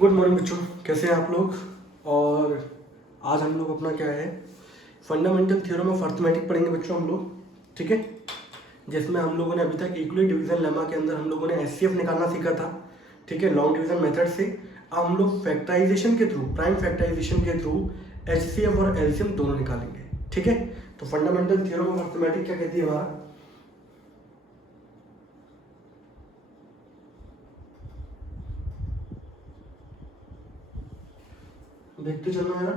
Good morning बच्चों, कैसे हैं आप लोग। और आज हम लोग अपना क्या है, फंडामेंटल थ्योरम ऑफ अर्थमेटिक पढ़ेंगे बच्चों हम लोग। ठीक है, जिसमें हम लोगों ने अभी तक इक्वली डिवीजन लेमा के अंदर हम लोगों ने एचसीएफ निकालना सीखा था। ठीक है, लॉन्ग डिवीजन मेथड से। अब हम लोग फैक्टराइजेशन के थ्रू, प्राइम फैक्टराइजेशन के थ्रू एचसीएफ और एलसीएम दोनों निकालेंगे। ठीक है, तो फंडामेंटल थ्योरम ऑफ अर्थमेटिक क्या कहती है हमारा, देखते चलना है ना।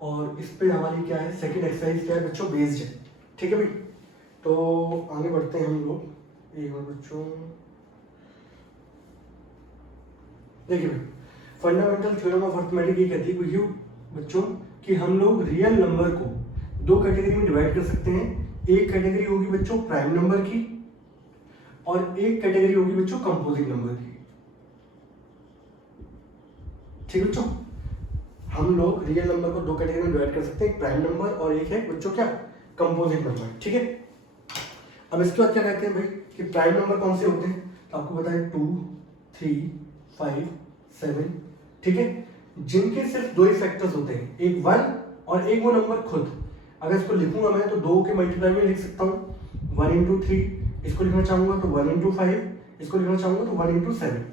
और इस पे हमारी क्या है, सेकंड एक्सरसाइज क्या है बच्चों, बेस्ड है। ठीक है भाई, तो आगे बढ़ते हैं हम लोग। एक और बच्चों देखिए भाई, फंडामेंटल थ्योरम ऑफ अर्थमेटिक ये कहती है कि बच्चों कि हम लोग रियल नंबर को दो कैटेगरी में डिवाइड कर सकते हैं। एक कैटेगरी होगी बच्चों प्राइम नंबर की, और एक कैटेगरी होगी बच्चों कंपोजिट नंबर की। ठीक बच्चों, हम लोग रियल नंबर को दो कैटेगरी में डिवाइड कर सकते हैं, एक प्राइम नंबर और एक है बच्चों क्या, कंपोजिट नंबर। ठीक है, अब इसके बाद क्या कहते हैं भाई कि प्राइम नंबर कौन से होते हैं, तो आपको पता है 2, 3, 5, 7। ठीक है, जिनके सिर्फ दो ही फैक्टर्स होते हैं, एक 1 और एक वो नंबर खुद। अगर इसको लिखूंगा मैं तो 2 के मल्टीप्लाई में लिख सकता हूँ 1 इंटू 3, इसको लिखना चाहूंगा तो 1 इंटू 5, इसको लिखना चाहूंगा तो 1 इंटू 7।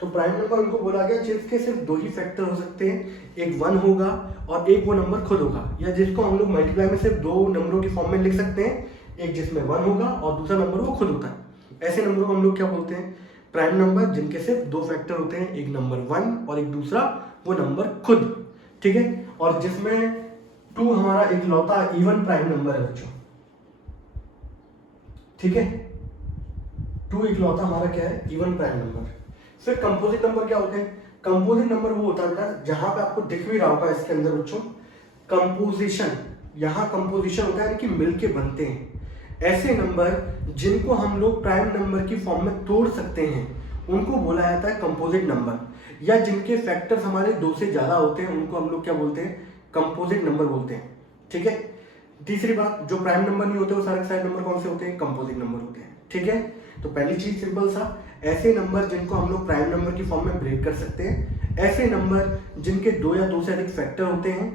तो प्राइम नंबर उनको बोला गया जिसके सिर्फ दो ही फैक्टर हो सकते हैं, एक 1 होगा और एक वो नंबर खुद होगा, या जिसको हम लोग मल्टीप्लाई में सिर्फ दो नंबरों की फॉर्म में लिख सकते हैं, एक जिसमें 1 होगा और दूसरा नंबर वो खुद होता है। ऐसे नंबरों को हम लोग क्या बोलते हैं, प्राइम नंबर, जिनके सिर्फ दो फैक्टर होते हैं, एक नंबर 1 और एक दूसरा वो नंबर खुद। ठीक है, और जिसमें 2 हमारा इकलौता इवन प्राइम नंबर है बच्चों। ठीक है, 2 इकलौता हमारा क्या है, इवन प्राइम नंबर। फिर कंपोजिट नंबर क्या होते हैं, कंपोजिट नंबर वो होता है जहां पे आपको दिख भी रहा होगा इसके अंदर बच्चों, कंपोजिशन, यहाँ कंपोजिशन होता है यानी कि मिलके बनते हैं। ऐसे नंबर जिनको हम लोग प्राइम नंबर की फॉर्म में तोड़ सकते हैं उनको बोला जाता है कंपोजिट नंबर, या जिनके फैक्टर्स हमारे 2 से ज्यादा होते हैं उनको हम लोग क्या बोलते हैं, कंपोजिट नंबर बोलते हैं। ठीक है, तीसरी बात, जो प्राइम नंबर नहीं होते वो सारे सारे नंबर कौन से होते हैं, कंपोजिट नंबर होते हैं। ठीक है, तो पहली चीज सिंपल सा, ऐसे नंबर जिनको हम लोग प्राइम नंबर की फॉर्म में ब्रेक कर सकते हैं, ऐसे नंबर जिनके 2 या 2 से अधिक फैक्टर होते हैं,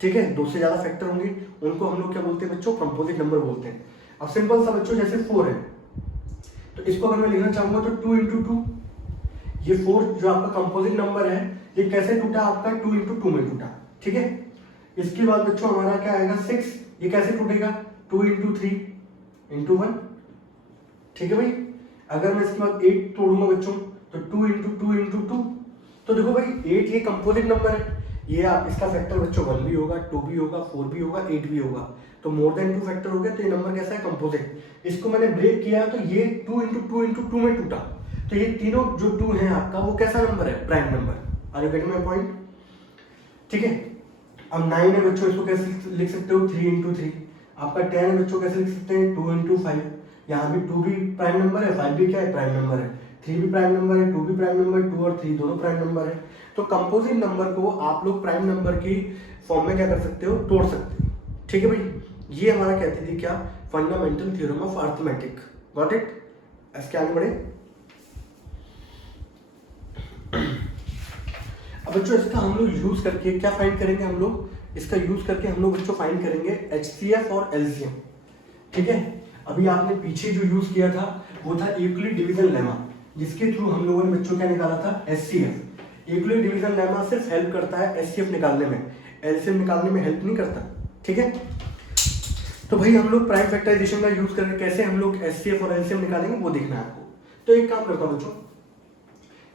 ठीक है, 2 से ज्यादा फैक्टर होंगे, उनको हम लोग क्या बोलते हैं बच्चों, कंपोजिट नंबर बोलते हैं। अब सिंपल सा बच्चों, जैसे 4 है तो इसको अगर मैं लिखना चाहूंगा तो 2 इंटू 2, ये 4 जो आपका कंपोजिट नंबर है ये कैसे टूटा, आपका 2 इंटू 2 में टूटा। ठीक है, इसके बाद बच्चों हमारा क्या आएगा 6, ये कैसे टूटेगा, 2 इंटू 3 इंटू 1। ठीक है भाई, अगर मैं इसके बाद 8 तोड़ूंगा बच्चों तो 2 इंटू 2 इंटू 2, तो देखो भाई 8 ये कंपोजिट नंबर है, ये आप इसका फैक्टर बच्चों 1 भी होगा, 2 भी होगा, 4 भी होगा, 8 भी होगा, तो मोर देन 2 फैक्टर हो गया, तो ये नंबर कैसा है, कंपोजिट। इसको मैंने ब्रेक किया तो ये 2 इंटू 2 इंटू 2 में टूटा, तो ये तीनों जो 2 है आपका वो कैसा नंबर है, prime number. Are you getting my point. ठीक है, अब 9 है बच्चों, इसको कैसे लिख सकते हो, 3 इंटू 3। आपका 10 है बच्चों, कैसे लिख सकते हैं, 2 इंटू 5। यहाँ भी 2 भी प्राइम नंबर है, 5 भी क्या है, प्राइम नंबर है, 3 भी प्राइम नंबर है, 2 भी प्राइम नंबर है, 2 और 3 दोनों प्राइम नंबर है। तो कंपोजिट नंबर को आप लोग प्राइम नंबर की फॉर्म में क्या कर सकते हो, तोड़ सकते हो। ठीक है भाई, ये हमारा कहती थी क्या, fundamental theorem of arithmetic. Got it. इसके आगे बढ़े। अब बच्चों इसका हम लोग यूज करके क्या फाइंड करेंगे, हम लोग इसका यूज करके हम लोग बच्चों फाइंड करेंगे एचसीएफ और एलसीएम। ठीक है, अभी आपने पीछे जो यूज किया था वो था यूक्लिड डिवीजन लेमा, जिसके थ्रू हम लोगों ने बच्चों क्या निकाला था, एचसीएफ। यूक्लिड डिवीजन लेमा सिर्फ हेल्प करता है एचसीएफ निकालने में, एलसीएम निकालने में हेल्प नहीं करता। ठीक है, तो भाई हम लोग प्राइम फैक्टराइजेशन का यूज करके कैसे हम लोग एचसीएफ और एलसीएम निकालेंगे वो देखना है आपको। तो एक काम करता हूं बच्चों,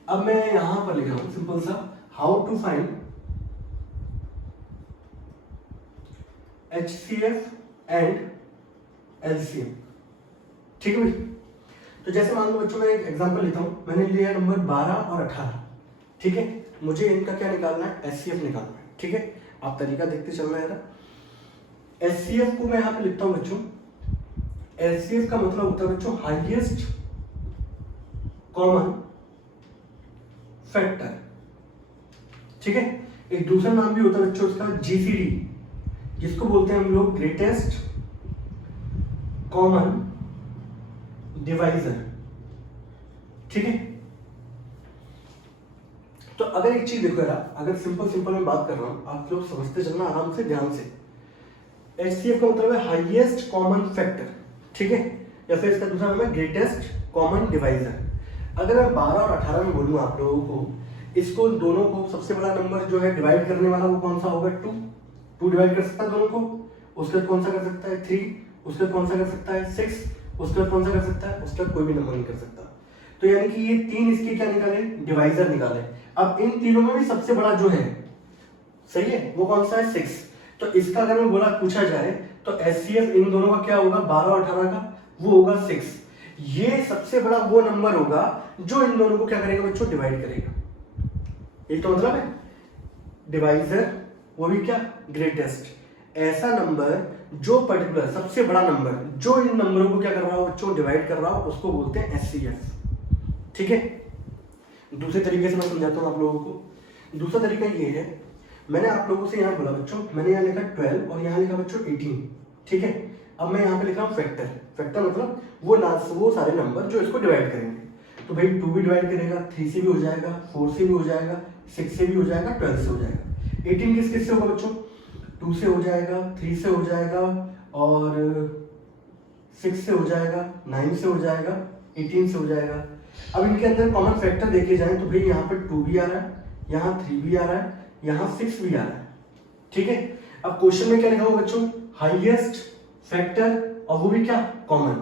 अब मैं यहां पर लिख रहा हूं सिंपल सा, how to find HCF and LCM. ठीक है भाई, तो जैसे मान लो बच्चों मैं एक एग्जांपल लेता हूं, मैंने लिया नंबर 12 और 18। ठीक है, मुझे इनका क्या निकालना है, एचसीएफ निकालना है। ठीक है, आप तरीका देखते चलना है ना। एचसीएफ को मैं यहां पे लिखता हूं बच्चों, एचसीएफ का मतलब होता है बच्चों हाईएस्ट कॉमन फैक्टर। ठीक है, एक दूसरा नाम भी होता है बच्चों उसका जीसीडी, जिसको बोलते हैं हम लोग ग्रेटेस्ट कॉमन डिवाइजर। ठीक है, तो अगर एक चीज देखो यार, अगर सिंपल मैं बात कर रहा हूँ, आप लोग समझते चलना आराम से ध्यान से। HCF का मतलब है हाईएस्ट कॉमन फैक्टर, ठीक है, या फिर इसका दूसरा नाम है ग्रेटेस्ट कॉमन डिवाइजर। अगर मैं 12 और 18 में बोलूँ आप लोगों को, इसको दोनों को सबसे बड़ा नंबर जो है डिवाइड करने वाला वो कौन सा होगा? 2 डिवाइड कर सकता है दोनों को। उसके बाद कौन सा कर सकता है? 3। उसके बाद कौन सा कर सकता है? 6। उसके बाद कौन सा कर सकता है? उसके बाद कोई भी नंबर नहीं कर सकता। तो यानी कि ये 3 इसके क्या निकाले? डिवाइजर निकाले। अब इन तीनों में भी सबसे बड़ा जो है, सही है, वो कौन सा है? 6। तो इसका अगर मैं बोला पूछा जाए तो HCF इन दोनों का क्या होगा? 12 और 18 का, वो होगा 6। ये सबसे बड़ा वो नंबर होगा जो इन दोनों को क्या करेगा बच्चों? डिवाइड करेगा। ये तो मतलब है डिवाइजर, वो भी क्या? ग्रेटेस्ट। ऐसा नंबर जो पर्टिकुलर सबसे बड़ा नंबर जो इन नंबरों को क्या कर रहा हो बच्चों? डिवाइड कर रहा हो, उसको बोलते हैं HCF। ठीक है, दूसरे तरीके से मैं समझाता हूं आप लोगों को। दूसरा तरीका ये है, मैंने आप लोगों से यहाँ बोला बच्चों, मैंने यहाँ लिखा 12 और यहाँ लिखा बच्चों 18, ठीक है। अब मैं यहाँ पे लिख रहा हूँ फैक्टर। फैक्टर मतलब वो सारे नंबर जो इसको डिवाइड करेंगे। तो भाई 2 भी डिवाइड करेगा, 3 से भी हो जाएगा, 4 से भी हो जाएगा, 6 से भी हो जाएगा, 12 से हो जाएगा। 18 किस से होगा बच्चों? 2 से हो जाएगा, 3 से हो जाएगा और 6 से हो जाएगा, 9 से हो जाएगा, 18 से हो जाएगा। अब इनके अंदर कॉमन फैक्टर देखे जाए तो भाई यहाँ पर 2 भी आ रहा है, यहाँ 3 भी आ रहा है, यहाँ 6 भी आ रहा है, ठीक है। अब क्वेश्चन में क्या लिखा होगा बच्चों? हाईएस्ट फैक्टर, और वो भी क्या? कॉमन।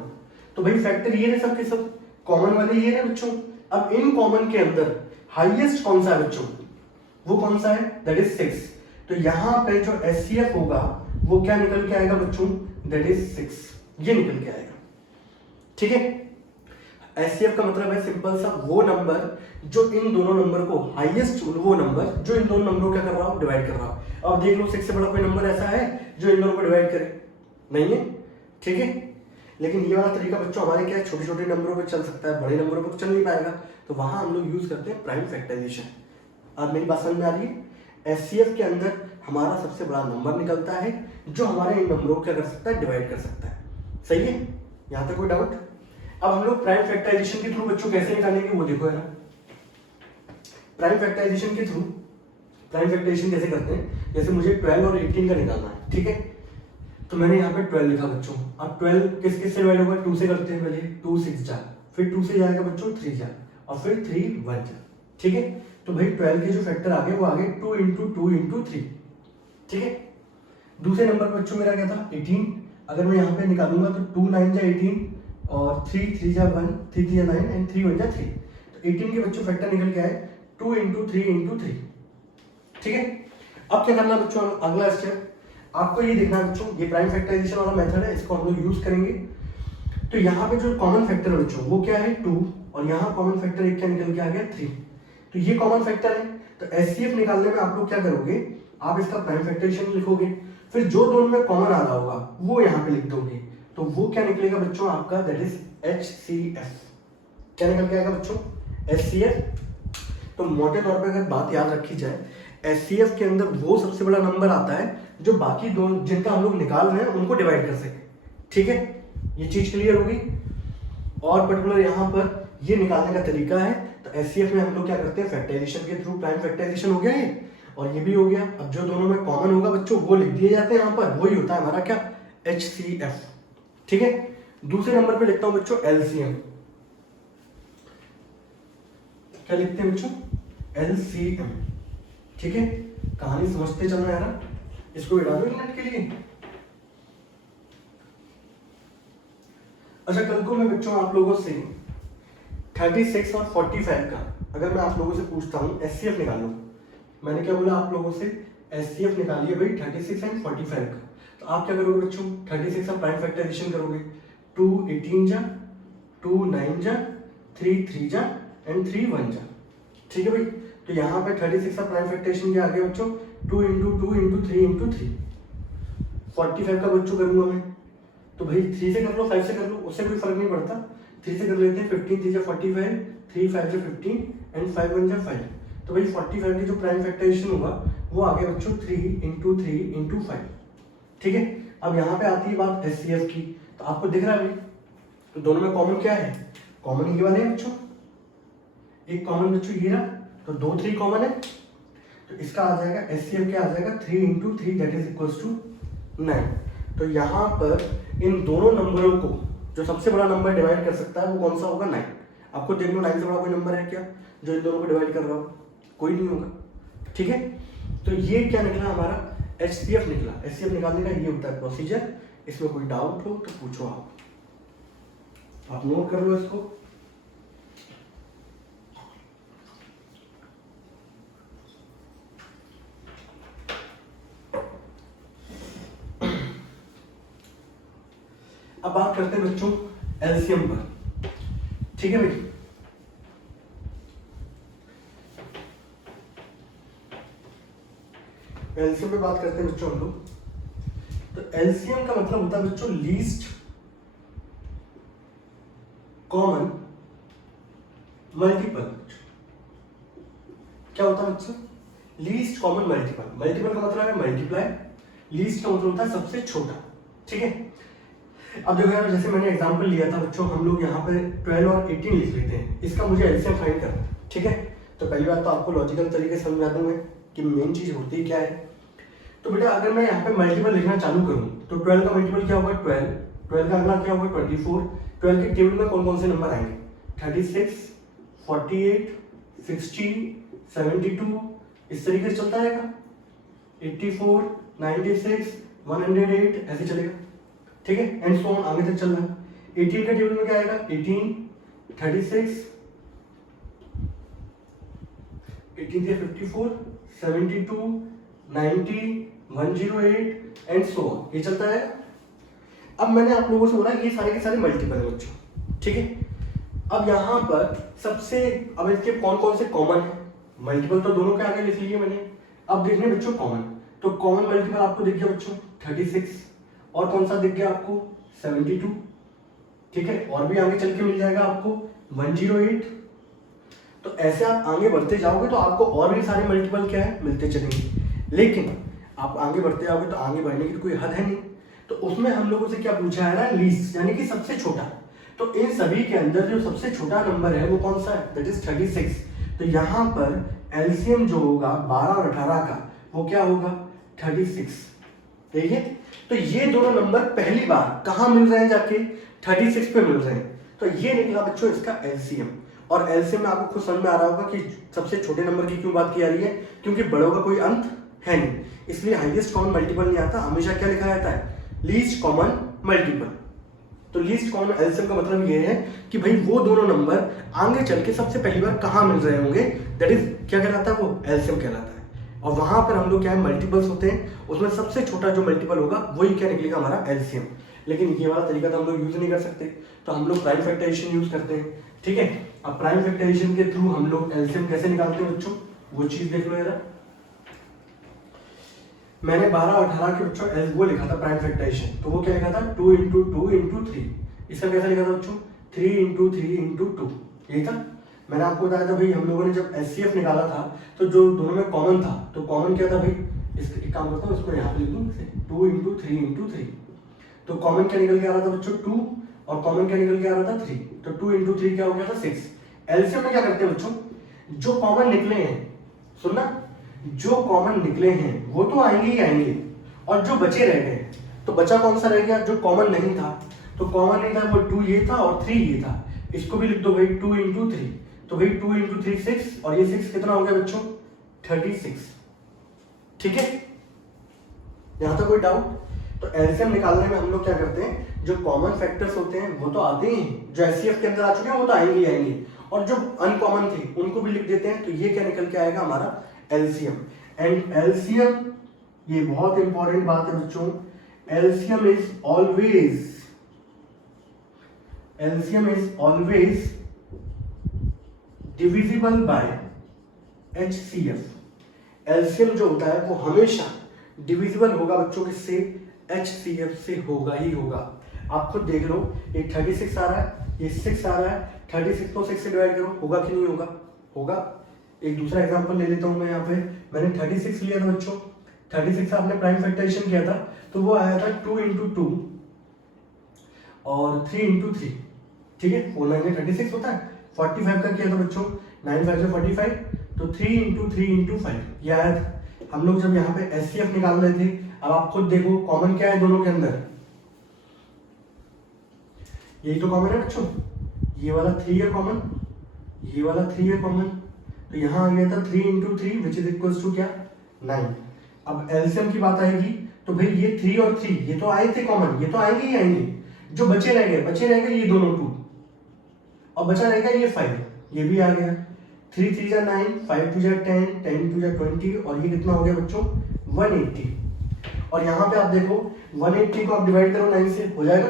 तो भाई फैक्टर ये रहे सबके सब, कॉमन वाले ये रहे बच्चों। अब इन कॉमन के अंदर हाईएस्ट कौन सा है बच्चों? वो कौन सा है? That is 6। तो यहाँ पे जो HCF होगा वो क्या निकल के आएगा बच्चों? दैट इज 6, ये निकल के आएगा, ठीक है। HCF का मतलब है सिंपल सा वो नंबर जो इन दोनों नंबर को, हाईएस्ट वो नंबर जो इन दोनों नंबरों क्या कर रहा हो? डिवाइड कर रहा हो। अब देख लो 6 से बड़ा कोई नंबर ऐसा है जो इन दोनों को डिवाइड करे? नहीं है, ठीक है। लेकिन ये वाला तरीका बच्चों हमारे क्या है, छोटे छोटे नंबरों पे चल सकता है, बड़े नंबरों पे तो चल नहीं पाएगा। तो वहां हम लोग यूज करते हैं प्राइम फैक्टराइजेशन। अब मेरी बात समझ में आ रही है? HCF के अंदर हमारा सबसे बड़ा नंबर निकलता है जो हमारे इन नंबरों को क्या कर सकता है? डिवाइड कर सकता है। सही है, यहाँ तक कोई डाउट? अब हम लोग प्राइम फैक्टराइजेशन के थ्रू बच्चों कैसे निकालेंगे वो देखो यार। प्राइम फैक्टराइजेशन के थ्रू प्राइम फैक्टराइजेशन कैसे करते हैं? जैसे मुझे 12 और 18 का निकालना है, ठीक है। तो मैंने यहाँ पे 12 लिखा बच्चों। अब 12 किस किस से डिवाइड होगा? 2 से करते हैं पहले, 2 6 जा, फिर 2 से जाएगा बच्चों 3 जा, और फिर 3 1 जा, ठीक है। तो भाई 12 के जो फैक्टर आ गए वो आ गए 2 × 2 × 3, ठीक है। दूसरे नंबर पर बच्चों मेरा क्या था? 18। अगर मैं यहाँ पे निकालूंगा तो 2 9 जा 18 और 3 3 जा 1, 3 3 जा 9 एंड 3 1 जा 3। तो 18 के बच्चों फैक्टर निकल के आए 2 × 3 × 3, ठीक है। अब क्या करना बच्चों? अगला स्टेप आपको ये देखना है बच्चों, ये प्राइम फैक्टराइजेशन वाला मेथड है, इसको हम लोग यूज करेंगे। तो यहाँ पे जो कॉमन फैक्टर है बच्चों वो क्या है? 2, और यहाँ कॉमन फैक्टर एक क्या निकल के आ गया? 3। तो ये कॉमन फैक्टर है। तो HCF निकालने में आप लोग क्या करोगे? आप इसका प्राइम फैक्टराइजेशन लिखोगे, फिर जो दोनों में कॉमन आ रहा होगा वो यहाँ पे लिख दोगे। तो वो क्या निकलेगा बच्चों आपका? That is HCF। क्या निकल के आएगा बच्चों? HCF। तो मोटे तौर पे अगर बात याद रखी जाए, HCF के अंदर वो सबसे बड़ा नंबर आता है जो बाकी दो जिनका हम लोग निकाल रहे हैं उनको डिवाइड कर सके, ठीक है। ये चीज क्लियर होगी। और पर्टिकुलर यहाँ पर ये निकालने का तरीका है। तो HCF में हम लोग क्या करते हैं? फैक्टराइजेशन के थ्रू प्राइम फैक्टराइजेशन हो गया ये, और ये भी हो गया। अब जो दोनों में कॉमन होगा बच्चों वो लिख दिए जाते हैं यहाँ पर, वही होता है हमारा क्या? HCF, ठीक है। दूसरे नंबर पे लिखता हूं बच्चों LCM। क्या लिखते हैं बच्चों? LCM, ठीक है। कहानी समझते चलना यार, इसको हटा दो 1 मिनट के लिए। अच्छा, कल को मैं बच्चों आप लोगों से 36 और 45 का अगर मैं आप लोगों से पूछता हूं HCF निकालो, मैंने क्या बोला आप लोगों से? HCF निकालिए भाई 36 एंड 45 का। तो आप क्या करोगे बच्चों? 36 का प्राइम फैक्टराइजेशन करोगे, 2 18 जा, 2 9 जा, 3 3 जा एंड 3 1 जा, ठीक है भाई। तो यहाँ पे 36 का प्राइम फैक्टराइजेशन क्या आ गया बच्चों? 2 × 2 × 3 × 3। 45 का बच्चों करूंगा मैं, तो भाई 3 से कर लो, 5 से कर लो, उससे कोई फर्क नहीं पड़ता। 3 से कर लेते हैं, 15 3 जा 45, 3 5 जा 15 एंड 5 1 जा 5। तो भाई 45 की जो प्राइम फैक्टराइजेशन होगा वो आ गया बच्चों 3 × 3 × 5, ठीक है। अब यहाँ पे आती है बात HCF की। तो आपको दिख रहा है भाई तो दोनों में कॉमन क्या है? कॉमन ये वाले हैं बच्चों। एक कॉमन बच्चों ये रहा तो 2 3 कॉमन है, तो इसका आ जाएगा एचसीएफ क्या आ जाएगा 3 into 3 that is equals to 9। तो यहाँ पर इन दोनों नंबरों को जो सबसे बड़ा नंबर डिवाइड कर सकता है वो कौन सा होगा 9। आपको देख लो 9 से बड़ा कोई नंबर है क्या जो इन दोनों को डिवाइड कर रहा हो, कोई नहीं होगा। ठीक है, तो ये क्या निकला हमारा एचसीएफ निकला। एचसीएफ निकालने का ये होता है प्रोसीजर। इसमें कोई डाउट हो तो पूछो आप नोट कर लो इसको। अब बात करते हैं बच्चों एलसीएम पर। ठीक है भाई, एलसीएम पे बात करते हैं बच्चों हम लोग। तो एलसीएम का मतलब होता है बच्चों लीस्ट कॉमन मल्टीपल। क्या होता है बच्चों लीस्ट कॉमन मल्टीपल। मल्टीपल का मतलब है मल्टीप्लाई, लीस्ट का मतलब होता है सबसे छोटा। ठीक है, अब देखो यार जैसे मैंने एग्जांपल लिया था बच्चों, हम लोग यहाँ पे 12 और 18 लिख लेते हैं, इसका मुझे एलसीएम फाइंड करना है। ठीक है, तो पहली बात तो आपको लॉजिकल तरीके से समझा दूं मैं कि मेन चीज होती क्या है। तो बेटा अगर मैं यहाँ पे मल्टीपल लिखना चालू करूँ तो 12 का मल्टीपल क्या होगा 12, 12 का अगला क्या होगा 24, 12 के टेबल में कौन कौन से नंबर आएंगे 36, 48, 60, 72, इस तरीके से चलता रहेगा, 84, 96, 108 ऐसे चलेगा। ठीक है, एंड सो ऑन आगे तक चल रहा है। 18 का टेबल में क्या आएगा 18, 36, 18 से 54, 72, 90, 108 एंड सो ऑन, ये चलता है। अब मैंने आप लोगों से बोला ये सारे के सारे मल्टीपल है बच्चों। ठीक है, अब यहाँ पर सबसे अब इसके कौन कौन से कॉमन है, मल्टीपल तो दोनों के आगे लिख लिए मैंने। अब देखने बच्चों कॉमन, तो कॉमन मल्टीपल आपको दिख गया बच्चों 36, और कौन सा दिख गया आपको 72। ठीक है, और भी आगे चल के मिल जाएगा आपको 108। तो ऐसे आप आगे बढ़ते जाओगे तो आपको और भी सारे मल्टीपल क्या है मिलते चलेंगे, लेकिन आप आगे बढ़ते जाओगे तो आगे बढ़ने की तो कोई हद है नहीं। तो उसमें हम लोगों से क्या पूछा है ना लीस्ट, यानी कि सबसे छोटा। तो इन सभी के अंदर जो सबसे छोटा नंबर है वो कौन सा है दैट इज 36। तो यहाँ पर एलसीएम जो होगा 12 और 18 का वो क्या होगा 36। ठीक है, तो ये दोनों नंबर पहली बार कहाँ मिल रहे हैं जाके 36 पे मिल रहे हैं। तो ये निकला बच्चों इसका एलसीएम। और एलसीएम में आपको खुद समझ में आ रहा होगा कि सबसे छोटे नंबर की क्यों बात की जा रही है, क्योंकि बड़ों का कोई अंत है नहीं, इसलिए हाईएस्ट कॉमन मल्टीपल नहीं आता, हमेशा क्या लिखा जाता है लीस्ट कॉमन मल्टीपल। तो लीस्ट कॉमन एलसीएम का मतलब ये है कि भाई वो दोनों नंबर आगे चल के सबसे पहली बार कहाँ मिल रहे होंगे, दैट इज क्या कहलाता है वो एलसीएम कहलाता है। और वहां पर हम लोग क्या है मल्टीपल्स होते हैं, उसमें सबसे छोटा जो मल्टीपल होगा वही क्या निकलेगा हमारा एलसीएम। लेकिन ये वाला तरीका तो हम लोग यूज नहीं कर सकते, तो हम लोग प्राइम फैक्टराइजेशन यूज करते हैं। ठीक है, अब प्राइम फैक्टराइजेशन के थ्रू हम लोग एलसीएम कैसे निकालते हैं बच्चों, वो चीज देख लो यार। मैंने 12 और 18 के बच्चों वो लिखा था प्राइम फैक्टराइजेशन, तो वो क्या लिखा था 2 इंटू 2 इंटू 3। इसका कैसा लिखा था बच्चों 3 इंटू 3 इंटू 2, यही था। मैंने आपको बताया था भाई हम लोगों ने जब एचसीएफ निकाला था तो जो दोनों में कॉमन था, तो कॉमन क्या था भाई, इसका एक काम करता हूँ इसको यहाँ पे लिख दूँ 2 इंटू 3 इंटू 3। तो कॉमन क्या निकल के आ रहा था बच्चों 2, और कॉमन क्या निकल के आ रहा था 3। तो 2 इंटू 3 क्या हो गया था 6। एलसीएम में क्या करते हैं बच्चों, जो कॉमन निकले हैं, सुनना, जो कॉमन निकले हैं वो तो आएंगे ही आएंगे, और जो बचे रह गए, तो बचा कौन सा रह गया जो कॉमन नहीं था। तो कॉमन नहीं था वो 2 ये था और 3 ये था, इसको भी लिख दो भाई 2 इंटू 3। तो भाई 2 इंटू 3 6, और ये 6 कितना हो गया बच्चों 36। ठीक है, यहां तक कोई डाउट। तो एलसीएम निकालने में हम लोग क्या करते हैं, जो कॉमन फैक्टर्स होते हैं वो तो आते ही हैं, जो एचसीएफ के अंदर आ चुके हैं वो तो आएंगे ही आएंगे, और जो अनकॉमन थे उनको भी लिख देते हैं। तो ये क्या निकल के आएगा हमारा एलसीएम। एंड एलसीएम, ये बहुत इंपॉर्टेंट बात है बच्चों, LCM is always divisible by HCF. LCM जो होता है वो हमेशा डिविजिबल होगा बच्चों किससे, एचसीएफ से होगा ही होगा। आप खुद देख लो, ये 36 आ रहा है, ये 6 आ रहा है, 36 को 6 से डिवाइड करो, होगा कि नहीं होगा, होगा। एक दूसरा एग्जांपल ले लेता हूं मैं, यहाँ पे मैंने 36 लिया था बच्चों, 36 से आपने प्राइम फैक्टराइजेशन किया था, तो वो आया था 2 इंटू 2 और 3 इंटू 3। ठीक है, 4 9 36 होता है। 45 का किया था बच्चों, 9 5 45, तो 3 इंटू 3 इंटू 5 ये आया था। हम लोग जब यहाँ पे एचसीएफ निकाल रहे थे, अब आप खुद देखो कॉमन क्या है दोनों के अंदर, यही तो कॉमन है बच्चों, ये वाला 3 है कॉमन, ये वाला 3 है कॉमन, तो यहाँ आ गया था 3 into 3 which is equals to क्या 9। अब एलसीएम की बात आएगी तो भाई ये 3 और 3 ये तो आए थे कॉमन, ये तो आएंगे ही आएंगे, जो बचे रह गए ये दोनों 2 और बचा रहेगा ये 5, ये भी आ गया। 3 3 जा 9, 5 2 जा 10, 10 2 जा 20 और ये कितना हो गया बच्चों 180। और यहाँ पे आप देखो 180 को आप डिवाइड करो 9 से हो जाएगा,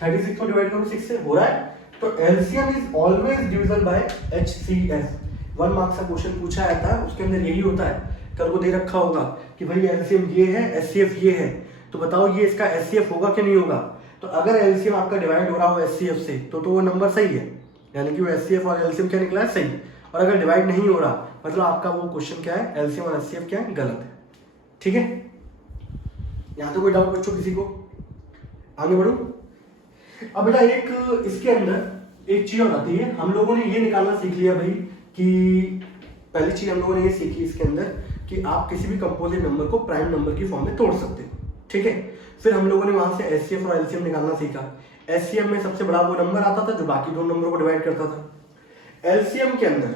36 को डिवाइड करो 6 से हो रहा है। तो LCM is always divisible by HCF. 1 marks का क्वेश्चन पूछा जाता है उसके अंदर यही होता है, कल को दे रखा होगा कि भाई एलसीएम ये है एचसीएफ ये है, तो बताओ ये इसका एचसीएफ होगा कि नहीं होगा। तो अगर एलसीएम आपका डिवाइड हो रहा हो एचसीएफ से तो वो नंबर सही है, यानी कि वो एचसीएफ और एलसीएम क्या निकला है सही। और अगर डिवाइड नहीं हो रहा मतलब आपका वो क्वेश्चन क्या है एलसीएम और एचसीएफ क्या है गलत है। ठीक है, यहाँ तो कोई डाउट बच्चों किसी को, आगे बढ़ो। अब बेटा एक इसके अंदर एक चीज और आती है, हम लोगों ने ये निकालना सीख लिया भाई कि पहली चीज हम लोगों ने ये सीखी इसके अंदर कि आप किसी भी कंपोजिट नंबर को प्राइम नंबर की फॉर्म में तोड़ सकते हो। ठीक है, फिर हम लोगों ने वहां से एचसीएफ और एलसीएम निकालना सीखा। एचसीएफ में सबसे बड़ा वो नंबर आता था जो बाकी दो नंबरों को डिवाइड करता था। एलसीएम के अंदर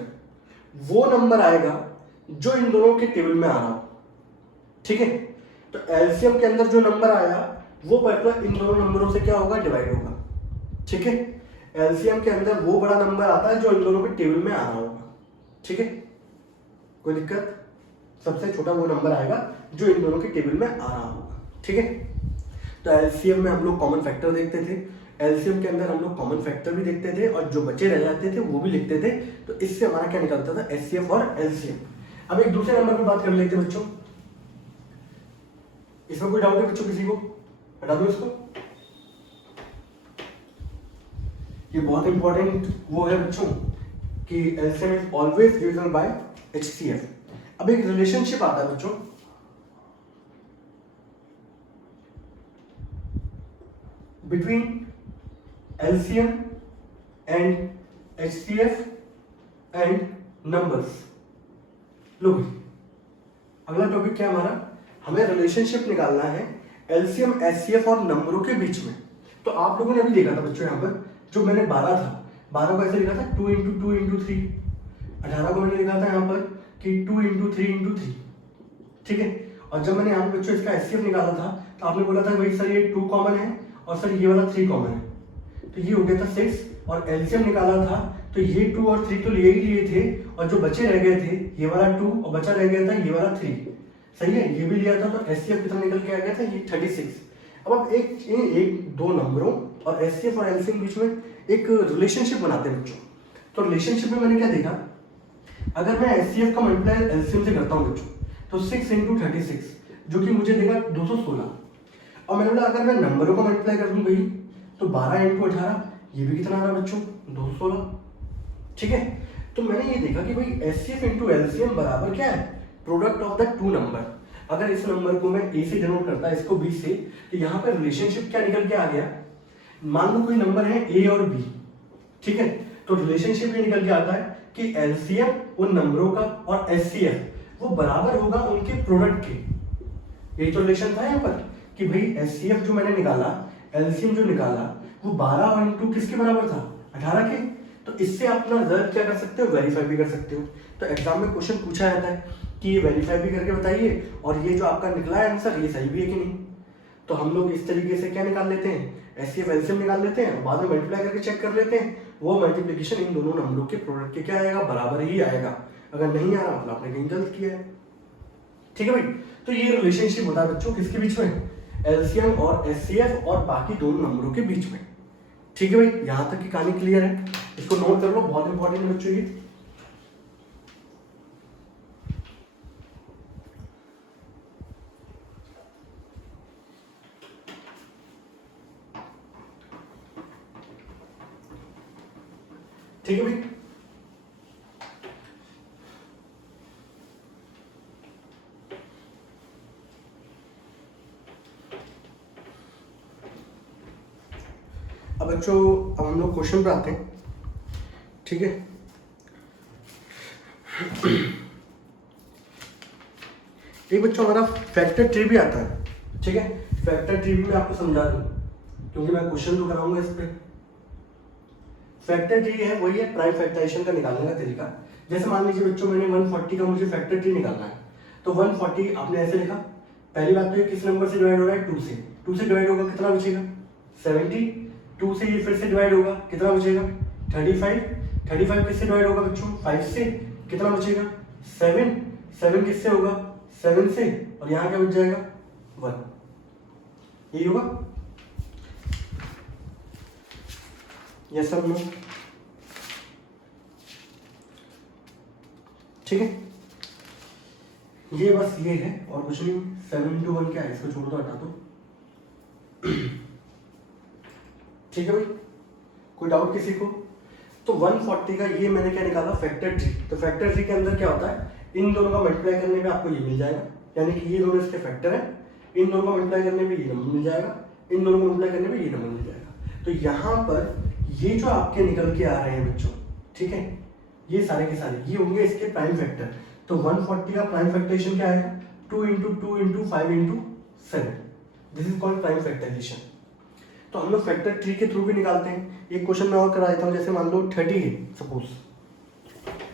वो नंबर आएगा जो इन दोनों के टेबल में आ रहा हो। ठीक है, तो एलसीएम के अंदर जो नंबर आया वो पर्टिकुलर इन दोनों नंबरों से क्या होगा डिवाइड होगा। ठीक है, एलसीएम के अंदर वो बड़ा नंबर आता है जो इन दोनों के टेबल में आ रहा होगा। ठीक है, कोई दिक्कत, सबसे छोटा वो नंबर आएगा जो इन दोनों के टेबल में आ रहा होगा। ठीक है, तो एलसीएम में हम लोग कॉमन फैक्टर देखते थे, एलसीएम के अंदर हम लोग कॉमन फैक्टर भी देखते थे और जो बचे रह जाते थे वो भी लिखते थे। तो इससे हमारा क्या निकलता था एचसीएफ और एलसीएम। अब एक दूसरे नंबर पर बात कर लेते हैं बच्चों, इसमें कोई डाउट है बच्चों किसी को, हटा दो इसको। ये बहुत इंपॉर्टेंट वो है बच्चों कि LCM is always divisible by HCF. अब एक रिलेशनशिप आता है बच्चों, between LCM and HCF and numbers. लो अगला टॉपिक क्या है हमारा, हमें रिलेशनशिप निकालना है एलसीएम एचसीएफ और नंबरों के बीच में। तो आप लोगों ने अभी देखा था बच्चों यहाँ पर जो मैंने 12 था, 12 को ऐसे लिखा था 2 इंटू 2 इंटू 3। 18 को मैंने लिखा था यहाँ पर कि 2 इंटू 3 इंटू 3। ठीक है, और जब मैंने यहाँ पे बच्चों इसका एचसीएफ निकाला था तो आपने बोला था भाई सर ये 2 कॉमन है और सर ये वाला 3 कॉमन है, तो ये हो गया था 6। और एलसीएम निकाला था तो ये 2 और 3 तो लिए ही लिए थे और जो बचे रह गए थे ये वाला 2 और बचा रह गया था ये वाला 3। सही है, ये भी लिया था तो एचसीएफ कितना निकल के आ गया था ये 36। अब एक दो नंबरों और एचसीएफ और एलसीएम बीच में एक रिलेशनशिप बनाते हैं बच्चों। तो रिलेशनशिप में मैंने क्या देखा, अगर मैं एचसीएफ का मल्टीप्लाई एलसीएम से करता हूँ बच्चों तो 6 इंटू 36 जो कि मुझे देगा 216। और मैंने बोला अगर मैं नंबरों को मल्टीप्लाई कर दूं भाई तो 12 इंटू 18 ये भी कितना आ रहा बच्चों 216। ठीक है, तो मैंने ये देखा कि भाई एचसीएफ इंटू एलसीएम बराबर क्या है प्रोडक्ट ऑफ द 2 नंबर। अगर इस नंबर को मैं ए से डिनोट करता इसको बी से, तो यहाँ पर रिलेशनशिप क्या निकल के आ गया, मान लो कोई नंबर है ए और बी। ठीक है, तो रिलेशनशिप ये निकल के आता है कि एलसीएम उन नंबरों का और एचसीएफ वो बराबर होगा उनके प्रोडक्ट के। यही तो रिलेशन था यहाँ पर कि भाई एचसीएफ जो मैंने निकाला एलसीएम जो निकाला वो 12 और इंटू किसके बराबर था 18 के। तो इससे अपना रिजल्ट क्या कर सकते हो वेरीफाई भी कर सकते हो। तो एग्जाम में क्वेश्चन पूछा जाता है कि ये वेरीफाई भी करके बताइए और ये जो आपका निकला है आंसर ये सही भी है कि नहीं। तो हम लोग इस तरीके से क्या निकाल लेते हैं एचसीएफ एलसीएम निकाल लेते हैं, बाद में मल्टीप्लाई करके चेक कर लेते हैं, वो मल्टीप्लिकेशन इन दोनों नंबरों के प्रोडक्ट के क्या आएगा बराबर ही आएगा। अगर नहीं आ रहा मतलब आपने कहीं गलत किया है। ठीक है भाई, तो ये रिलेशनशिप होता है बच्चों किसके बीच में एलसीएम और एचसीएफ और बाकी दोनों नंबरों के बीच में। ठीक है भाई, यहां तक की कहानी क्लियर है, इसको नोट कर लो, बहुत इंपॉर्टेंट है बच्चों ये। ठीक है भाई, अब बच्चों अब हम लोग क्वेश्चन पर आते हैं। ठीक है, एक बच्चों हमारा फैक्टर ट्री भी आता है, ठीक है। फैक्टर ट्री भी मैं आपको समझा दूं क्योंकि मैं क्वेश्चन तो कराऊंगा इस पे। फैक्टर ट्री है वही है प्राइम फैक्टराइजेशन का निकालने का तरीका। जैसे मान लीजिए बच्चों मैंने 140 का मुझे फैक्टर ट्री निकालना है, तो 140 आपने ऐसे लिखा। पहली बात तो ये किस नंबर से डिवाइड हो रहा है, 2 से। 2 से डिवाइड होगा कितना बचेगा 70। 2 से ये फिर से डिवाइड होगा कितना बचेगा 35। 35 किससे डिवाइड होगा बच्चों 5 से, कितना बचेगा 7। 7 किससे होगा 7 से, और यहाँ क्या बच जाएगा 1। यही होगा। यस सर नो, ठीक है। ये बस ये है और कुछ नहीं। 7 into 1 क्या है, इसको छोड़ दो, हटा दो। ठीक है भाई, कोई डाउट किसी को? तो 140 का ये मैंने क्या निकाला फैक्टर ट्री। तो फैक्टर ट्री के अंदर क्या होता है, इन दोनों का मल्टीप्लाई करने में आपको ये मिल जाएगा, यानी कि ये दोनों इसके फैक्टर है। इन दोनों का मल्टीप्लाई करने में ये नंबर मिल जाएगा, इन दोनों को मल्टीप्लाई करने में ये नंबर मिल जाएगा। तो यहाँ पर ये जो आपके निकल के आ रहे हैं बच्चों, ठीक है, ये सारे के सारे ये होंगे इसके प्राइम फैक्टर। तो 140 का प्राइम फैक्टराइजेशन क्या आएगा 2 into 2 into 5 into 7। This is called prime factorization. तो हम लोग फैक्टर ट्री के थ्रू भी निकालते हैं। एक क्वेश्चन मैं और करा देता हूँ। जैसे मान लो 30 है सपोज,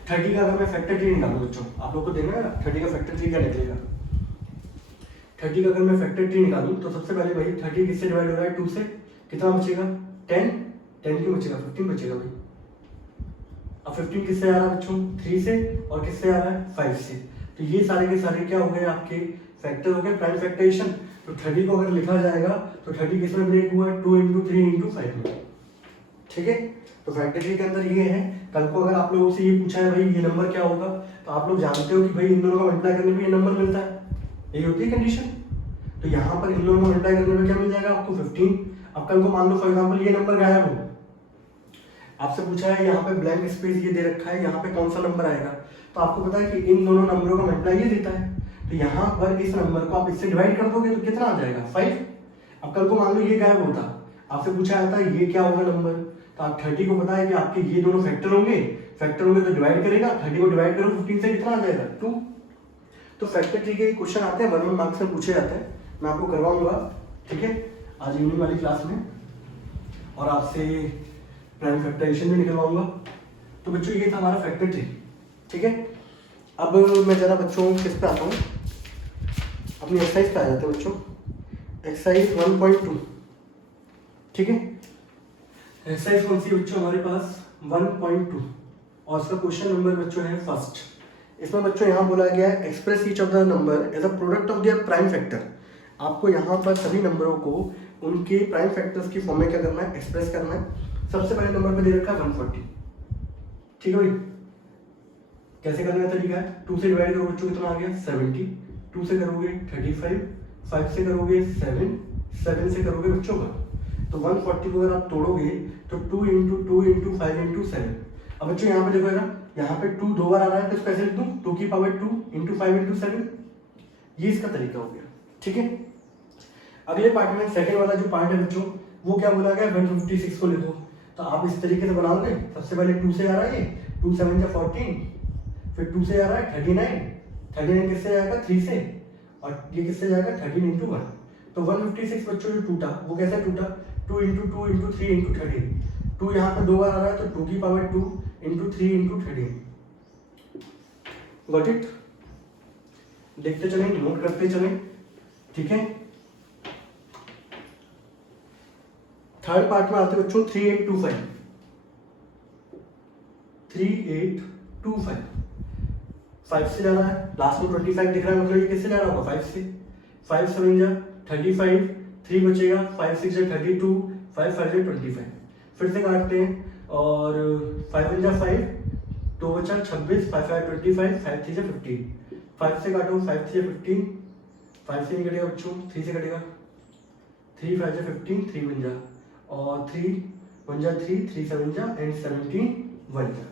30 का अगर मैं फैक्टर ट्री निकालूं बच्चों, आप लोग को देखना है 30 का फैक्टर ट्री क्या निकलेगा। 30 का अगर मैं फैक्टर ट्री निकालूं तो सबसे पहले भाई 30 किससे डिवाइड हो रहा है 2 से, कितना बचेगा 10। 10 क्यों बचेगा 15 बचेगा भाई। अब 15 किससे आ रहा है बच्चों 3 से, और किससे आ रहा है 5 से। तो ये सारे के सारे क्या हो गए आपके फैक्टर हो गए प्राइम फैक्टराइजेशन। तो 30 को अगर लिखा जाएगा तो 30 किसमें ब्रेक हुआ 2 into 3 into 5 में, ठीक है। तो फैक्टर ट्री के अंदर ये है। कल को अगर आप लोगों से ये पूछा है भाई ये नंबर क्या होगा, तो आप लोग जानते हो कि भाई इन दोनों का मल्टीप्लाई करने में ये नंबर मिलता है, यही होती है कंडीशन। तो यहाँ पर इन दोनों को मल्टीप्लाई करने में क्या मिल जाएगा आपको 15। अब कल को मान लो फॉर एग्जाम्पल ये नंबर गायब हो, आपसे पूछा है यहाँ पे ब्लैंक स्पेस ये दे रखा है, यहाँ पे कौन सा नंबर आएगा, तो आपको पता है कि इन दोनों नंबरों का मल्टीप्लाई ये देता है। तो यहाँ पर इस नंबर को आप इससे डिवाइड कर दोगे तो कितना आ जाएगा 5। अब कल को मान लो ये गायब होता, आपसे पूछा जाता है ये क्या होगा नंबर, तो आप 30 को पता है कि आपके ये दोनों फैक्टर होंगे तो डिवाइड करेगा, 30 को डिवाइड करो 15 से कितना आ जाएगा 2। तो फैक्टर ट्री के क्वेश्चन आते हैं 1 मार्क्स में पूछे जाते हैं, मैं आपको करवाऊंगा, ठीक है, आज इवनिंग वाली क्लास में, और आपसे प्राइम फैक्टराइजेशन भी निकलवाऊंगा। तो बच्चों ये था हमारा फैक्टर ट्री, ठीक है। अब मैं जरा बच्चों किस पे आता हूँ, अपनी एक्सरसाइज पे आ जाते हैं बच्चों। एक्सरसाइज 1.2, ठीक है। एक्सरसाइज कौन सी बच्चों हमारे पास 1.2, और इसका क्वेश्चन नंबर बच्चों है फर्स्ट। इसमें बच्चों यहाँ बोला गया है express each of the number as a product of their prime factor. आपको यहाँ पर सभी नंबरों को उनके प्राइम फैक्टर्स की फॉर्म में क्या करना है, एक्सप्रेस करना है। सबसे पहले नंबर पे दे रखा है 140, ठीक है भाई। कैसे करने का तरीका है, 2 से डिवाइड करो बच्चों कितना आ गया 70, 2 से करोगे 35, 5 से करोगे 7, 7 से करोगे बच्चों का। तो 140 को अगर आप तोड़ोगे तो 2 into 2 into 5 into 7। अब बच्चों यहाँ पे देखो ना, यहाँ पे 2 दो बार आ रहा है तो इसको ऐसे लिख दूं 2 की पावर 2 into 5 into 7। ये इसका तरीका हो गया, ठीक है। अगले पार्ट में सेकंड वाला जो पार्ट है बच्चों, वो क्या बोला गया 156 को लिखो। तो आप इस तरीके से बनाओगे, सबसे पहले 2 से आ रहा है ये 2 7 जा 14, फिर 2 से आ रहा है 39, 39 किससे जाएगा 3 से, और ये किससे जाएगा 13 into 1। तो 156 बच्चों जो टूटा वो कैसे टूटा 2 into 2 into 3 into 13। 2 यहाँ पर दो बार आ रहा है तो 2 की power 2 into 3 into 13। Got it? देखते चलें, नोट करते चलें, ठीक है। थर्ड पार्ट में आते बच्चों 3825, 3825, 5 से जा रहा है, लास्ट में 25 दिख रहा है, मतलब ये किससे जा रहा होगा 5 से। 5 7 जा 35, 3 बचेगा, 5 6 जा 32, 5 5 जा 25। फिर से काटते हैं, और 5 1 जा 5, 2 बचा 26, 5 5 25, 5 3 जा 15। 5 से काटो 5 3 जा 15, 5 से नहीं कटेगा बच्चों, 3 से कटेगा, 3 5 जा 15, 3 1 जा, और 3 1 जा 3, 3 7 जा एंड 17 1 जा।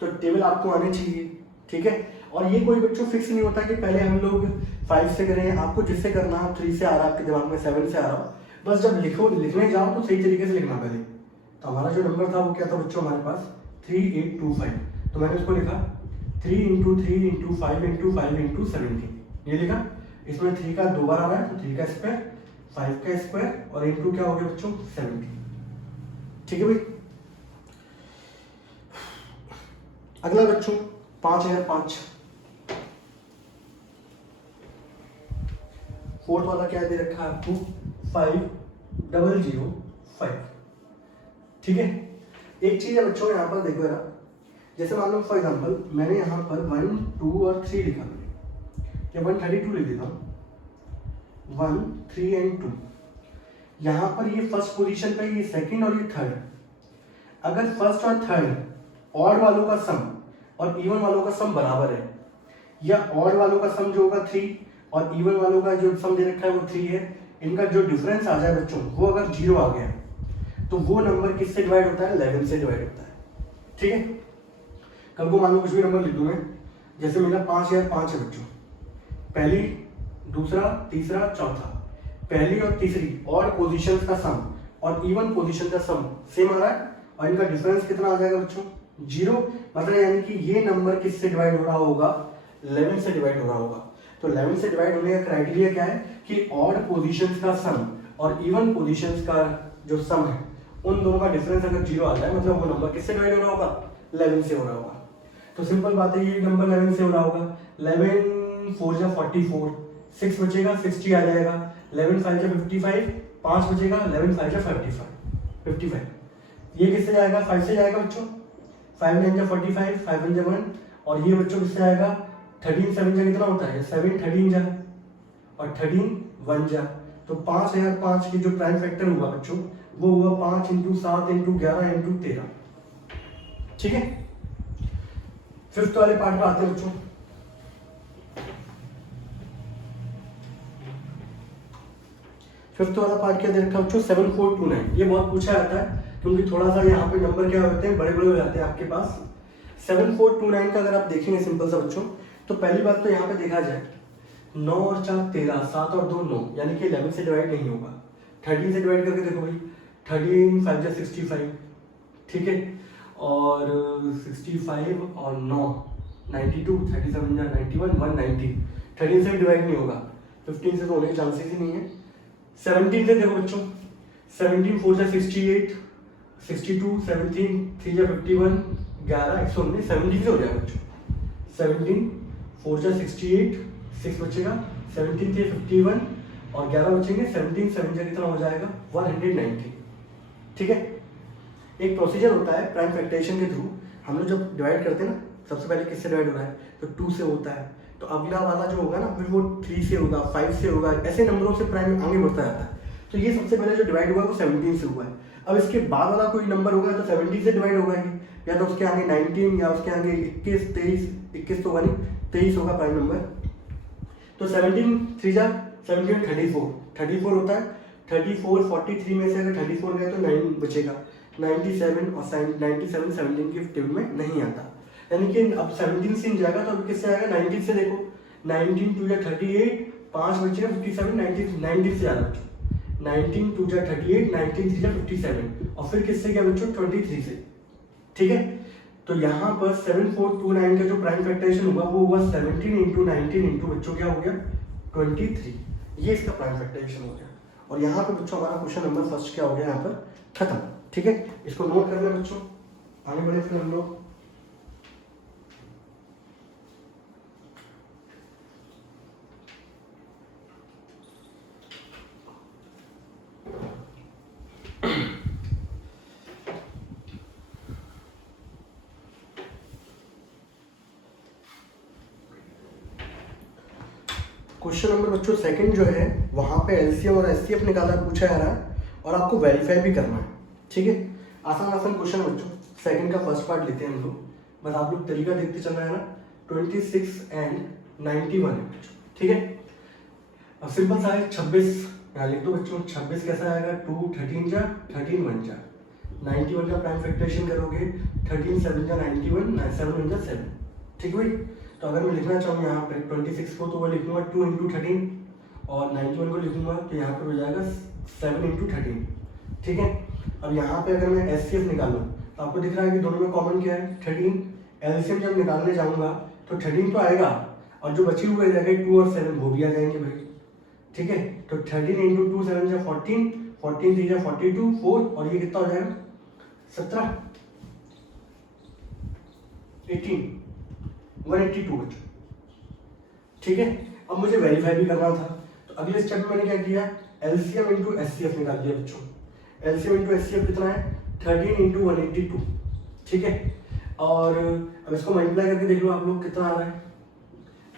तो टेबल आपको आने चाहिए, ठीक है। और ये कोई बच्चों फिक्स नहीं होता कि पहले हम लोग 5 से करें, आपको जिससे करना है 3 से आ रहा है आपके दिमाग में, 7 से आ रहा हो, बस जब लिखने जाओ तो सही तरीके से लिखना पहले। तो हमारा जो नंबर था वो क्या था बच्चों हमारे पास 3825। तो मैंने उसको लिखा 3 इंटू 3 इंटू 5 इंटू 5 इंटू 17 ये लिखा। इसमें 3 का 2 बार आ रहा है तो 3 का स्क्वायर, 5 का स्क्वायर और इंटू क्या हो गया बच्चों 17। ठीक है भाई। अगला बच्चों 5005, फोर्थ वाला क्या दे रखा है आपको 5005। ठीक है। एक चीज है बच्चों यहाँ पर देखो यार, जैसे मान लो फॉर एग्जांपल मैंने यहाँ पर 1 2 और 3 लिखा, या 132 लिख देता हूँ, 1 3 एंड 2। यहाँ पर ये फर्स्ट पोजीशन पे, ये सेकंड और ये थर्ड। अगर फर्स्ट और थर्ड ऑड वालों का सम और इवन वालों का सम बराबर है, या ऑड वालों का सम जो होगा 3 और इवन वालों का जो सम दे रखा है वो 3 है, इनका जो डिफरेंस आ जाए बच्चों वो अगर 0 आ गया तो वो नंबर किससे डिवाइड होता है 11 से डिवाइड होता है। ठीक है। कल को मान लो कुछ भी नंबर लिख दूं मैं, जैसे मेरा 5005 है बच्चों, पहली दूसरा तीसरा चौथा, पहली और तीसरी ऑड पोजीशंस का सम और इवन पोजीशन का सम सेम आ रहा है और इनका डिफरेंस कितना आ जाएगा बच्चों 0। मतलब यानी कि ये नंबर किससे डिवाइड हो रहा होगा 11 से डिवाइड हो रहा होगा। तो 11 से डिवाइड होने का क्राइटेरिया क्या है कि ऑड पोजीशंस का सम और इवन पोजीशंस का जो सम है उन दोनों का डिफरेंस अगर 0 आ जाए मतलब वो नंबर किससे डिवाइड हो रहा होगा 11 से हो रहा होगा। तो सिंपल बात है ये नंबर 11 से हो रहा होगा। 11 4 जा 44, 6 बचेगा 60 आ जाएगा, 11 5 जा 55, 5 बचेगा, 11 5 जा 55। ये किससे जाएगा 5 से जाएगा बच्चों, 5 9 जा 45, 5 1 जा 1 और ये बच्चों किससे आएगा 13 7 जा कितना होता है 7 13 जा और 13 1 जा। तो 5005 की जो प्राइम फैक्टर हुआ बच्चों वो हुआ 5 इंटू 7 इंटू 11 इंटू 13। ठीक है। फिफ्थ वाले पार्ट पे आते हैं बच्चों। फिफ्थ वाला पार्ट क्या दे रखा है बच्चों 7429। ये बहुत पूछा जाता है क्योंकि थोड़ा सा यहाँ पे नंबर क्या होते हैं बड़े बड़े हो जाते हैं आपके पास। 7429 का अगर आप देखेंगे सिंपल सा बच्चों, तो पहली बात तो यहाँ पे देखा जाए 9 और 4 13, 7 और 2 9, यानी कि 11 से डिवाइड नहीं होगा। 13 से डिवाइड करके देखो भाई, 13 5 जा 65, ठीक है, और 65 और 9 92, 37 जा 91, 190। 13 से भी डिवाइड नहीं होगा, 15 से तो होने के चांसेस ही नहीं है। 17 से देखो बच्चों, 17 4 जा 68, 62, 17 3 जा 51, 11 119, 17 से हो जाएगा बच्चों। 17 4 जा 68, 6 बचेगा, 17 थे 51 और 11 बचेंगे, 17 7 जा कितना हो जाएगा 190। ठीक है। एक प्रोसीजर होता है प्राइम फैक्टराइजेशन के थ्रू, हम लोग जब डिवाइड करते हैं ना सबसे पहले किससे डिवाइड हो रहा है तो 2 से होता है, तो अगला वाला जो होगा ना फिर वो 3 से होगा, 5 से होगा, ऐसे नंबरों से प्राइम आगे बढ़ता जाता है। तो ये सबसे पहले जो डिवाइड हुआ है वो 17 से हुआ है। अब इसके बाद वाला कोई नंबर होगा तो 17 से डिवाइड होगा ही, या तो उसके आगे 19 या उसके आगे 21 23, 21 तो होगा नहीं, 23 होगा प्राइम नंबर। तो 17 3 जा 17 34 होता है। 34 43 में से अगर 34 गए तो 9 बचेगा, 97 और 97 17 के टेबल में नहीं आता, यानी कि अब 17 से जाएगा तो अब किससे आएगा 19 से। देखो 19 2 जा 38, 5 बचेगा 57, 19 से आएगा बच्चों, 19 2 जा 38, 19 3 जा 57 और फिर किससे गया बच्चों 23 से। ठीक है। तो यहाँ पर 7429 का जो प्राइम फैक्टराइजेशन हुआ वो हुआ 17 इंटू 19 इंटू बच्चों क्या हो गया 23। ये इसका प्राइम फैक्टराइजेशन हो गया। और यहाँ पे बच्चों हमारा क्वेश्चन नंबर फर्स्ट क्या हो गया यहाँ पर खत्म। ठीक है, इसको नोट कर लें बच्चों, आगे बढ़े फिर हम लोग। क्वेश्चन नंबर बच्चों सेकंड जो है वहाँ पे एलसीएम और एचसीएफ निकालना पूछा जा रहा है और आपको वेरीफाई भी करना है। ठीक है, आसान क्वेश्चन बच्चों। सेकंड का फर्स्ट पार्ट लेते हैं हम लोग, बस आप लोग तरीका देखते चल रहा है ना। 26 एंड 91 है बच्चों। ठीक है, अब सिंपल सा है 26 यहाँ लिख दो बच्चों। 26 कैसा आएगा 2 13 जा 13 1 जा, 91 का प्राइम फैक्टराइजेशन करोगे 13 7 जा 91, 7 1 जा 7। ठीक है भाई, तो अगर मैं लिखना चाहूँ यहाँ पे 26 को तो वो लिखूंगा 2 इंटू 13 और 91 को लिखूंगा तो यहाँ पे हो जाएगा 7 इंटू 13। ठीक है, अब यहाँ पे अगर मैं एचसीएफ निकालूँ तो आपको दिख रहा है कि दोनों में कॉमन क्या है 13। एलसीएम जब निकालने जाऊँगा तो 13 तो आएगा, और जो बची हुई रह गई 2 और 7 वो भी आ जाएंगे भाई। ठीक है, तो 13 इंटू 2 7 जा 14, 14 3 जा 42 4, और ये कितना हो जाएगा 17 18 182 बच्चों। ठीक है, अब मुझे वेरीफाई भी करना था, तो अगले स्टेप में मैंने क्या किया, एलसीएम इंटू एचसीएफ निकाल दिया बच्चों। एलसीएम इंटू एचसीएफ कितना है 13 इंटू 182। ठीक है, और अब इसको मल्टीप्लाई करके देख लो आप लोग कितना आ रहा है,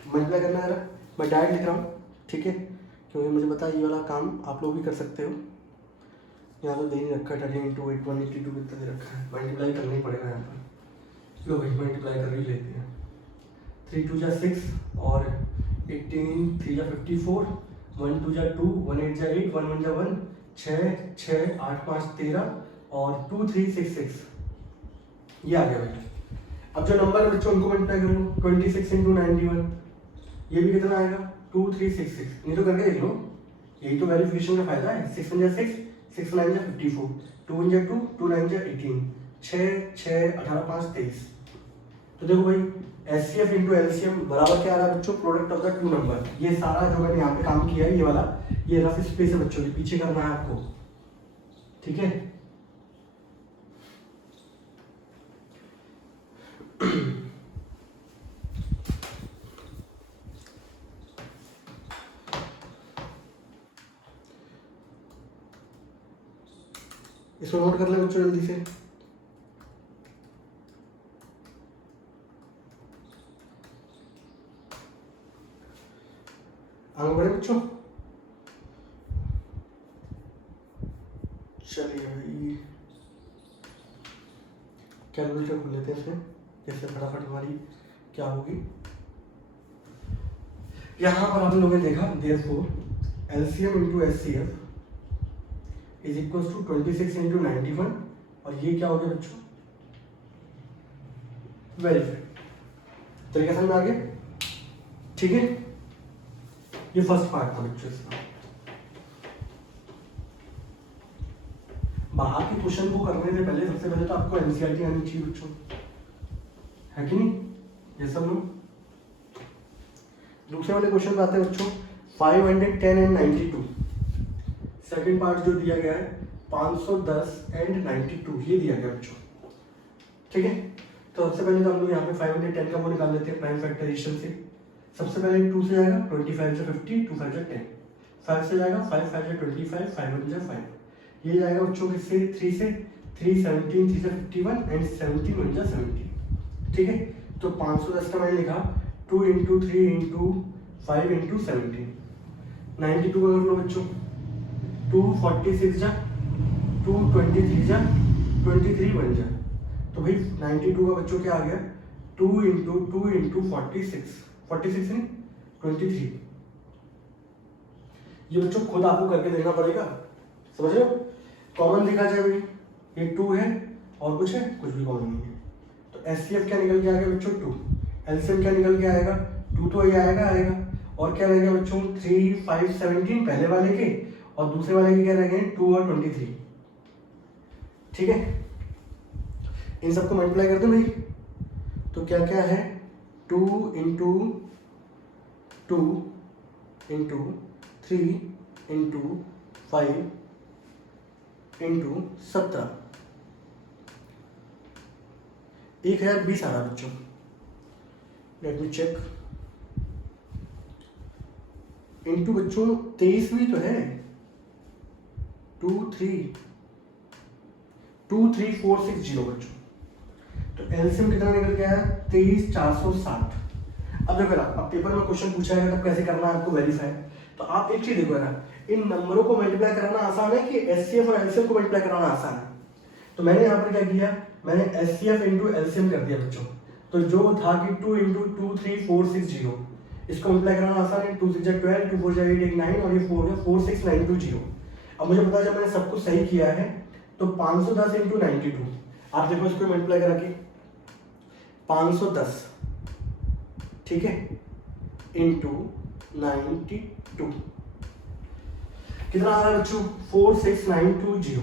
मल्टीप्लाई करना है, मैं डायरेक्ट लिख रहा हूँ। ठीक है, क्योंकि मुझे पता है ये वाला काम आप लोग भी कर सकते हो। यहाँ तो दे ही रखा है 13 इंटू 182 कितना दे रखा है, मल्टीप्लाई करना ही पड़ेगा यहाँ पर। लो भाई मल्टीप्लाई कर ही लेते हैं, 3 2 जा 6 और 18 3 जा 54, 1 2 जा 2, 1 8 जा 8, 1 1 जा 1, 6 6 8 5 13 और 2 3 6 6, ये आ गया भाई। अब जो नंबर है बच्चों उनको मल्टीप्लाई कर लो, 26 इंटू 91, ये भी कितना आएगा 2366। नहीं तो करके देख लो, यही तो वेरिफिकेशन का फायदा है। 6 1 जा 6, 6 9 जा 54, 2 1 जा 2, 2 9 जा 18, 6 6 18 5 23। तो देखो भाई एचसीएफ इंटू एलसीएम बराबर क्या आ रहा है बच्चों, product of the two number. ये सारा जो मैंने यहाँ पे काम किया है ये वाला, ये रफ स्पेस है बच्चों, पीछे करना है आपको। ठीक है, इसको नोट कर ले बच्चों जल्दी से। आगे बढ़े बच्चों, चलिए भाई कैलकुलेटर खोल लेते हैं इसमें, जैसे फटाफट हमारी क्या होगी। यहाँ पर आप लोगों ने देखा therefore LCM into HCF is equal to 26 into 91, और ये क्या हो गया बच्चों वेरीफाई। तरीका समझ में आ गया। ठीक है, ये फर्स्ट पार्ट था बच्चों इसका। बाहर के क्वेश्चन को करने से पहले सबसे पहले तो आपको एनसीईआरटी आनी चाहिए बच्चों, है कि नहीं, ये सब लोग। दूसरे वाले क्वेश्चन आते हैं बच्चों 510 एंड 92। सेकंड पार्ट जो दिया गया है 510 एंड 92, ये दिया गया बच्चों। ठीक है, तो सबसे पहले तो हम लोग यहाँ पे 510 का वो निकाल लेते हैं प्राइम फैक्टराइजेशन से। सबसे पहले 2 से जाएगा 25 से 50, 2 5 जा 10, 5 से जाएगा 5 5 जा 25, 5 1 जा 5, ये जाएगा बच्चों किससे 3 से 3 17, 3 से 51 एंड 17 1 जा 70। ठीक है, तो 510 का मैंने लिखा 2 इंटू 3 इंटू 5 इंटू 17, 92 का कर लो बच्चों, 246 जा 223 जा 23 1 जा, तो भाई 92 का बच्चों क्या आ गया 2 इंटू 46, 46 नहीं 23। ये बच्चों खुद आपको करके देखना पड़ेगा, समझ रहे हो। कॉमन देखा जाए भाई ये 2 है और कुछ है, कुछ भी कॉमन नहीं है, तो एचसीएफ क्या निकल के आ गया बच्चों 2, एलसीएम क्या निकल के आएगा 2, तो ये आएगा, और क्या रहेगा बच्चों 3 5 17 पहले वाले के, और दूसरे वाले के क्या रह गए 2 और 23। ठीक है, इन सबको मल्टीप्लाई कर दो भाई, तो क्या क्या है 2 इंटू 2 इंटू 3 इंटू 5 इंटू 17, 1020 आ रहा बच्चों। लेट मी चेक, इंटू बच्चों 23 भी तो है, 2 3 460 बच्चों, तो एलसीएम कितना निकल गया है 23 460। अब देखो ना, अब पेपर में क्वेश्चन पूछा है तब कैसे करना है आपको वेरीफाई, तो आप एक चीज देखो ना, इन नंबरों को मल्टीप्लाई करना आसान है कि एचसीएफ और एलसीएम को मल्टीप्लाई कराना आसान है। तो मैंने यहाँ पर क्या किया, मैंने एचसीएफ इंटू एलसीएम कर दिया बच्चों, तो जो था कि 2 इंटू 2 3 4 6 0, इसको मल्टीप्लाई कराना आसान है, 2 6 12, 2 4 8 1 9, और ये 4 है 4 6 9 2 0। अब मुझे पता है जब मैंने सब कुछ सही किया है तो 510 इंटू 92, आप देखो इसको मल्टीप्लाई करा के 510, ठीक है, इंटू 92 कितना आ रहा है बच्चों 46920।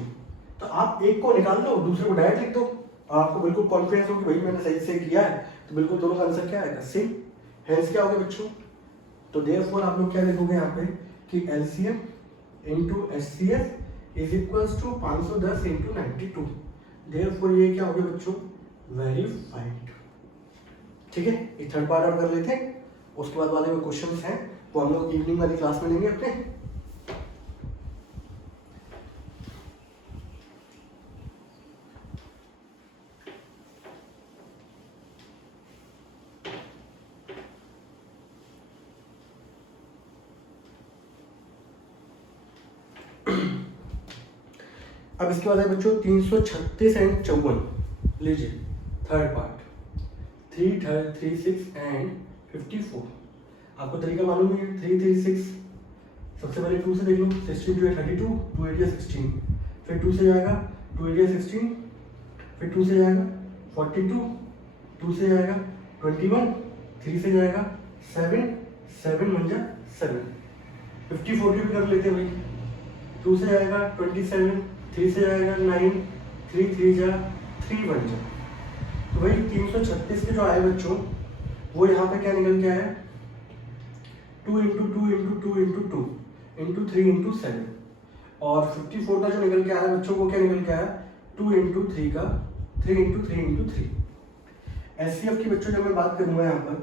तो आप एक को निकाल दो, दूसरे को डायरेक्ट लिख दो, और आपको बिल्कुल कॉन्फिडेंस हो कि भाई मैंने सही से किया है, तो बिल्कुल दोनों का आंसर क्या आएगा, सेम। हेंस क्या हो गया बच्चों, तो देयरफॉर आप लोग क्या लिखोगे यहाँ पे कि LCM into HCF is equals to 510 into 92। Therefore ये क्या हो गया बच्चों, वेरीफाइड। ठीक है, ये थर्ड पार्ट आप कर लेते हैं। उसके बाद वाले में क्वेश्चंस हैं वो हम लोग इवनिंग वाली क्लास में लेंगे अपने। अब इसके बाद है बच्चों 336 एंड 54। लीजिए थर्ड पार्ट 336 एंड 54। आपको तरीका मालूम है, 336 सबसे पहले 2 से देख लो, 16 2 32, 2 8 16, फिर 2 से जाएगा 2 8 16, फिर 2 से जाएगा 42, 2 से जाएगा 21, 3 से जाएगा 7, 7 1 जा 7, 54 भी कर लेते हैं भाई। 2 से जाएगा 27, 3 से जाएगा 9, 3 3 जा 3 1 जा। तो भाई 336 के जो आए बच्चों वो यहाँ पे क्या निकल के आया, 2 into 2 into 2 into 2 into 3 into 7। और 54 का जो निकल के आया बच्चों वो क्या निकल के आया, 2 इंटू 3 का 3 इंटू 3 इंटू 3। एचसीएफ की बच्चों जब मैं बात करूंगा यहाँ पर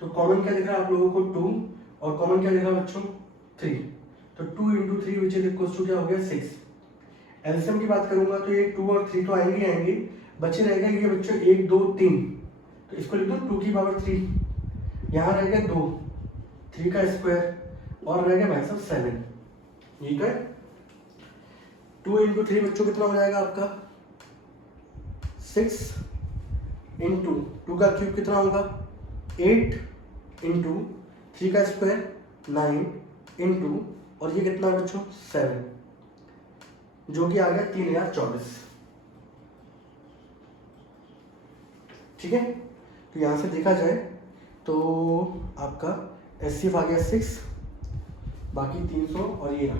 तो कॉमन क्या दिख रहा है आप लोगों को, 2, और कॉमन क्या दिख रहा है बच्चों, 3। तो 2 into 3 which is equal to क्या हो गया, 6। एलसीएम की बात करूंगा तो ये 2 और 3 तो आएंगे आएंगे, बचे रहेगा ये बच्चों 1 2 3, तो इसको लिख दो 2 की पावर 3, यहाँ रहेगा 2, 3 का स्क्वायर, और रहेगा भाई साहब 7, ठीक है। 2 इंटू 3 बच्चों कितना हो जाएगा आपका, 6 इंटू 2 का क्यूब कितना होगा, 8 इंटू 3 का स्क्वायर 9 इंटू, और ये कितना है बच्चों 7, जो कि आ गया 3024। ठीक है, तो यहां से देखा जाए तो आपका एचसीएफ आ गया 6, बाकी 300 और ये रहा।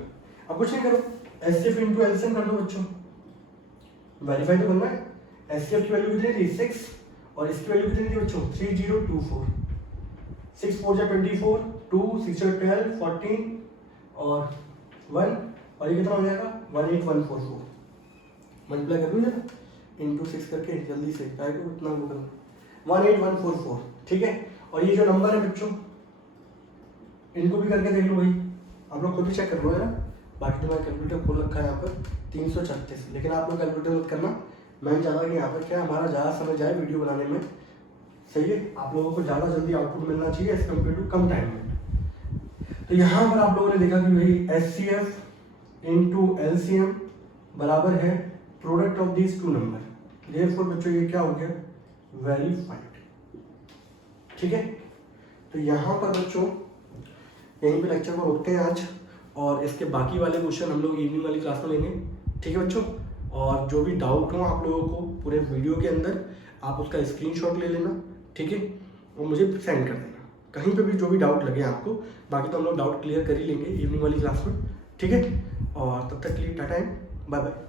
अब कुछ नहीं करो, एचसीएफ इंटू एलसीएम कर दो बच्चों, वेरीफाई तो करना है। एचसीएफ की वैल्यू कितनी थी 6 और इसकी वैल्यू कितनी थी बच्चों 3024। 6 4 जा 24, 2 6 जा 12 14 और 1, और ये कितना हो जाएगा 18144। मल्टीप्लाई कर दूँ जरा इंटू 6 करके जल्दी से, क्या को इतना वो करो 18144। ठीक है, और ये जो नंबर है बच्चों इनको भी करके देख लो भाई, आप लोग खुद ही चेक कर लो यार। बाकी तो मैं कैलकुलेटर खोल रखा है यहाँ पर 336, लेकिन आप लोग कैलकुलेटर मत करना, मैं चाहता कि यहाँ पर क्या हमारा ज़्यादा समय जाए वीडियो बनाने में, सही है। आप लोगों को ज़्यादा जल्दी आउटपुट मिलना चाहिए एज कम्पेयर टू कम टाइम में। तो यहाँ पर आप लोगों ने देखा कि भाई एचसीएफ इंटू एलसीएम बराबर है product of these two number. Therefore बच्चों ये क्या हो गया, वेरीफाइड। ठीक है, तो यहाँ पर बच्चों यहीं पे लेक्चर को रोकते हैं आज, और इसके बाकी वाले क्वेश्चन हम लोग इवनिंग वाली क्लास में लेंगे। ठीक है बच्चों, और जो भी डाउट हो आप लोगों को पूरे वीडियो के अंदर आप उसका स्क्रीनशॉट ले लेना, ठीक है, और मुझे सेंड कर देना कहीं पे भी जो भी डाउट लगे आपको। बाकी तो हम लोग डाउट क्लियर कर ही लेंगे इवनिंग वाली क्लास में, ठीक है। और तब तक के लिए टाटा एंड बाय बाय।